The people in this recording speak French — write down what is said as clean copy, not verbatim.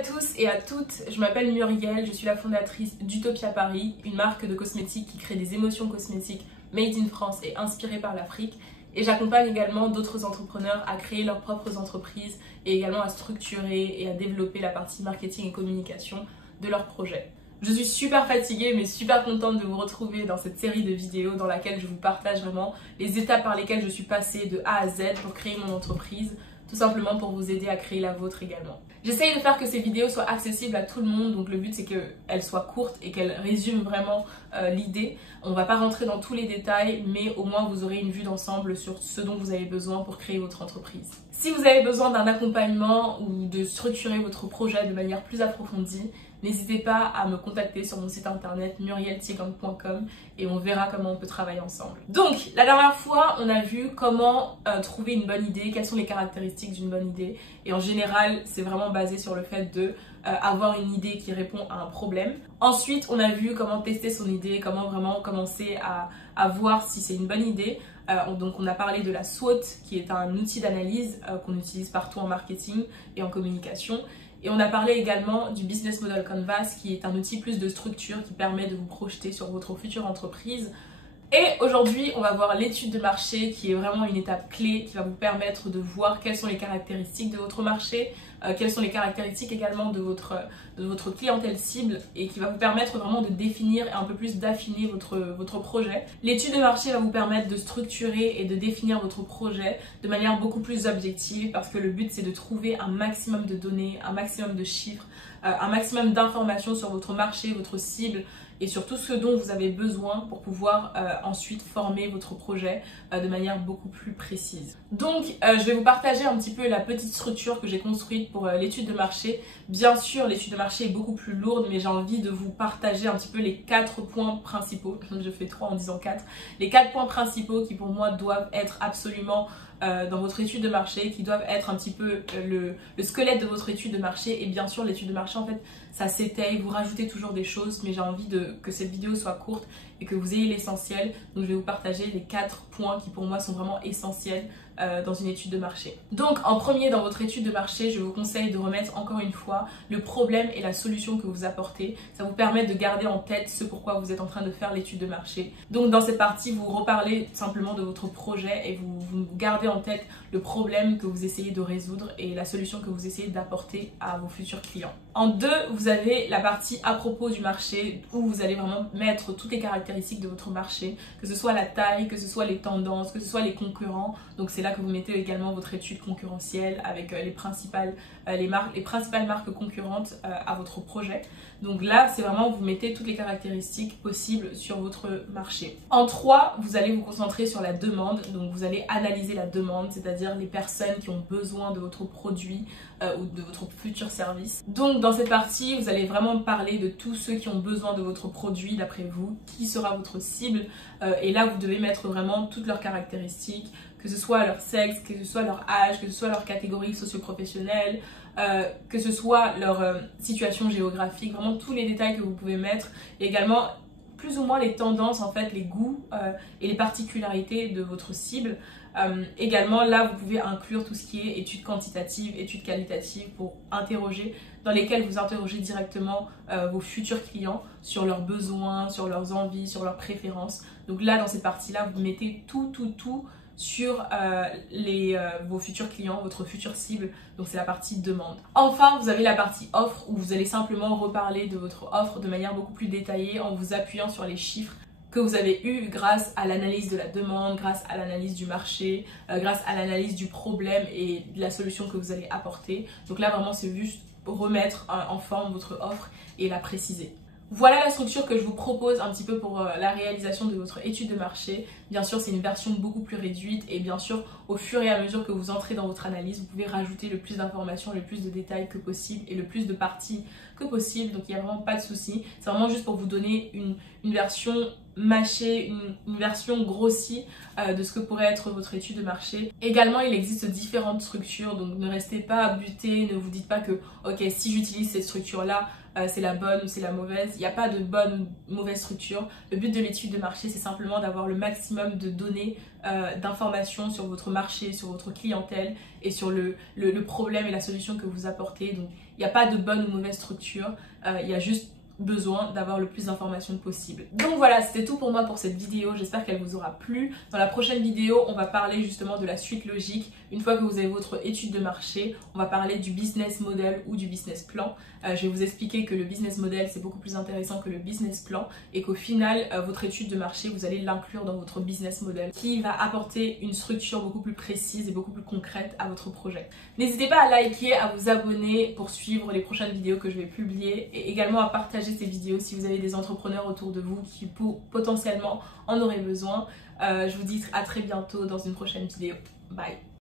à tous et à toutes, je m'appelle Muriel, je suis la fondatrice d'Utopia Paris, une marque de cosmétiques qui crée des émotions cosmétiques made in France et inspirées par l'Afrique. Et j'accompagne également d'autres entrepreneurs à créer leurs propres entreprises et également à structurer et à développer la partie marketing et communication de leurs projets. Je suis super fatiguée mais super contente de vous retrouver dans cette série de vidéos dans laquelle je vous partage vraiment les étapes par lesquelles je suis passée de A à Z pour créer mon entreprise, tout simplement pour vous aider à créer la vôtre également. J'essaye de faire que ces vidéos soient accessibles à tout le monde, donc le but c'est qu'elles soient courtes et qu'elles résument vraiment l'idée. On va pas rentrer dans tous les détails, mais au moins vous aurez une vue d'ensemble sur ce dont vous avez besoin pour créer votre entreprise. Si vous avez besoin d'un accompagnement ou de structurer votre projet de manière plus approfondie, n'hésitez pas à me contacter sur mon site internet murieltiegang.com et on verra comment on peut travailler ensemble. Donc, la dernière fois, on a vu comment trouver une bonne idée, quelles sont les caractéristiques d'une bonne idée. Et en général, c'est vraiment basé sur le fait de avoir une idée qui répond à un problème. Ensuite, on a vu comment tester son idée, comment vraiment commencer à voir si c'est une bonne idée. Donc on a parlé de la SWOT, qui est un outil d'analyse qu'on utilise partout en marketing et en communication. Et on a parlé également du Business Model Canvas, qui est un outil plus de structure qui permet de vous projeter sur votre future entreprise. Et aujourd'hui, on va voir l'étude de marché, qui est vraiment une étape clé qui va vous permettre de voir quelles sont les caractéristiques de votre marché, quelles sont les caractéristiques également de votre clientèle cible et qui va vous permettre vraiment de définir et un peu plus d'affiner votre projet. L'étude de marché va vous permettre de structurer et de définir votre projet de manière beaucoup plus objective parce que le but c'est de trouver un maximum de données, un maximum de chiffres, un maximum d'informations sur votre marché, votre cible et sur tout ce dont vous avez besoin pour pouvoir ensuite former votre projet de manière beaucoup plus précise. Donc je vais vous partager un petit peu la petite structure que j'ai construite pour l'étude de marché. Bien sûr, l'étude de marché est beaucoup plus lourde, mais j'ai envie de vous partager un petit peu les 4 points principaux. Je fais 3 en disant 4. Les 4 points principaux qui pour moi doivent être absolument dans votre étude de marché, qui doivent être un petit peu le squelette de votre étude de marché. Et bien sûr, l'étude de marché, en fait, ça s'étaye, vous rajoutez toujours des choses, mais j'ai envie que cette vidéo soit courte et que vous ayez l'essentiel. Donc je vais vous partager les 4 points qui pour moi sont vraiment essentiels dans une étude de marché. Donc en premier dans votre étude de marché, je vous conseille de remettre encore une fois le problème et la solution que vous apportez. Ça vous permet de garder en tête ce pourquoi vous êtes en train de faire l'étude de marché. Donc dans cette partie, vous reparlez simplement de votre projet et vous gardez en tête le problème que vous essayez de résoudre et la solution que vous essayez d'apporter à vos futurs clients. En 2, vous avez la partie à propos du marché où vous allez vraiment mettre toutes les caractéristiques de votre marché, que ce soit la taille, que ce soit les tendances, que ce soit les concurrents. Donc c'est là que vous mettez également votre étude concurrentielle avec les principales marques concurrentes à votre projet. Donc là, c'est vraiment vous mettez toutes les caractéristiques possibles sur votre marché. En 3, vous allez vous concentrer sur la demande. Donc vous allez analyser la demande, c'est-à-dire les personnes qui ont besoin de votre produit ou de votre futur service. Donc dans cette partie, vous allez vraiment parler de tous ceux qui ont besoin de votre produit d'après vous, qui sera votre cible. Et là, vous devez mettre vraiment toutes leurs caractéristiques, que ce soit leur sexe, que ce soit leur âge, que ce soit leur catégorie socio-professionnelle, que ce soit leur situation géographique, vraiment tous les détails que vous pouvez mettre. Et également plus ou moins les tendances, en fait, les goûts et les particularités de votre cible. Également, là, vous pouvez inclure tout ce qui est études quantitatives, études qualitatives pour interroger, dans lesquelles vous interrogez directement vos futurs clients sur leurs besoins, sur leurs envies, sur leurs préférences. Donc là, dans cette partie-là, vous mettez tout sur vos futurs clients, votre future cible. Donc c'est la partie demande. Enfin, vous avez la partie offre où vous allez simplement reparler de votre offre de manière beaucoup plus détaillée en vous appuyant sur les chiffres que vous avez eu grâce à l'analyse de la demande, grâce à l'analyse du marché, grâce à l'analyse du problème et de la solution que vous allez apporter. Donc là vraiment c'est juste remettre en forme votre offre et la préciser. Voilà la structure que je vous propose un petit peu pour la réalisation de votre étude de marché. Bien sûr, c'est une version beaucoup plus réduite et bien sûr, au fur et à mesure que vous entrez dans votre analyse, vous pouvez rajouter le plus d'informations, le plus de détails que possible et le plus de parties que possible. Donc, il n'y a vraiment pas de souci. C'est vraiment juste pour vous donner une version mâchée, une version grossie de ce que pourrait être votre étude de marché. Également, il existe différentes structures, donc ne restez pas buté, ne vous dites pas que ok, si j'utilise cette structure-là, c'est la bonne ou c'est la mauvaise. Il n'y a pas de bonne ou mauvaise structure. Le but de l'étude de marché, c'est simplement d'avoir le maximum de données, d'informations sur votre marché, sur votre clientèle et sur le problème et la solution que vous apportez. Donc, Il n'y a pas de bonne ou mauvaise structure, il y a juste besoin d'avoir le plus d'informations possible. Donc voilà, c'était tout pour moi pour cette vidéo, j'espère qu'elle vous aura plu. Dans la prochaine vidéo, on va parler justement de la suite logique. Une fois que vous avez votre étude de marché, on va parler du business model ou du business plan. Je vais vous expliquer que le business model c'est beaucoup plus intéressant que le business plan et qu'au final, votre étude de marché, vous allez l'inclure dans votre business model qui va apporter une structure beaucoup plus précise et beaucoup plus concrète à votre projet. N'hésitez pas à liker, à vous abonner pour suivre les prochaines vidéos que je vais publier et également à partager ces vidéos si vous avez des entrepreneurs autour de vous qui potentiellement en auraient besoin. Je vous dis à très bientôt dans une prochaine vidéo. Bye!